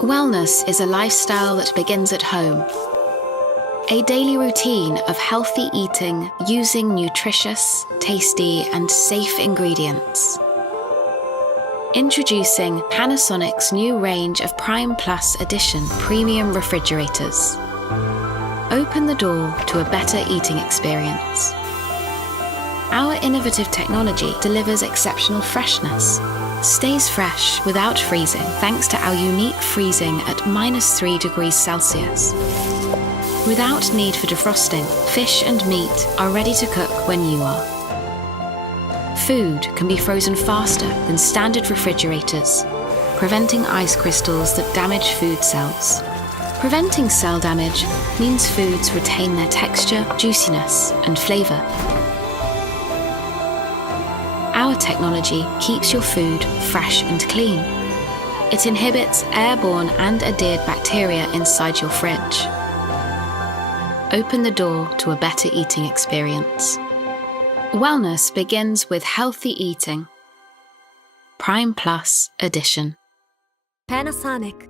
Wellness is a lifestyle that begins at home. A daily routine of healthy eating using nutritious, tasty, and safe ingredients. Introducing Panasonic's new range of Prime Edition premium refrigerators. Open the door to a better eating experience. Our innovative technology delivers exceptional freshness. Stays fresh without freezing thanks to our unique freezing at -3 degrees Celsius. Without need for defrosting, fish and meat are ready to cook when you are. Food can be frozen faster than standard refrigerators, preventing ice crystals that damage food cells. Preventing cell damage means foods retain their texture, juiciness, and flavour. Our technology keeps your food fresh and clean. It inhibits airborne and adhered bacteria inside your fridge. Open the door to a better eating experience. Wellness begins with healthy eating. Prime Edition. Panasonic.